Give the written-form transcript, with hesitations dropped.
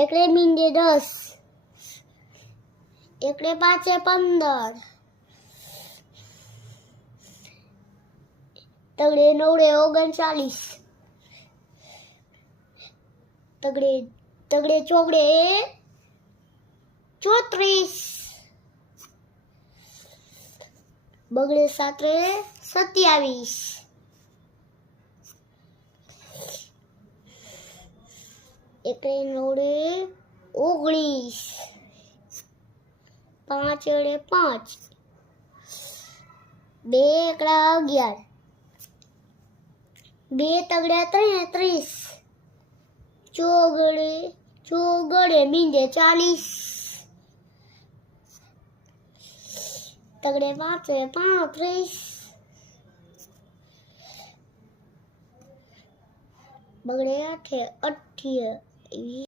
એકડે મીંડે 10, એકડે પાંચે 15, તગડે નવડે 39, તગડે ચોગડે 34, બગડે સાત્રે 27, એકડે નવડે 19, પાંચડે 5, બે એકડા 11, બે તગડે 33, ચોગડે મીંડે 40, તગડે પાંચે 35, બગડે આઠે 28,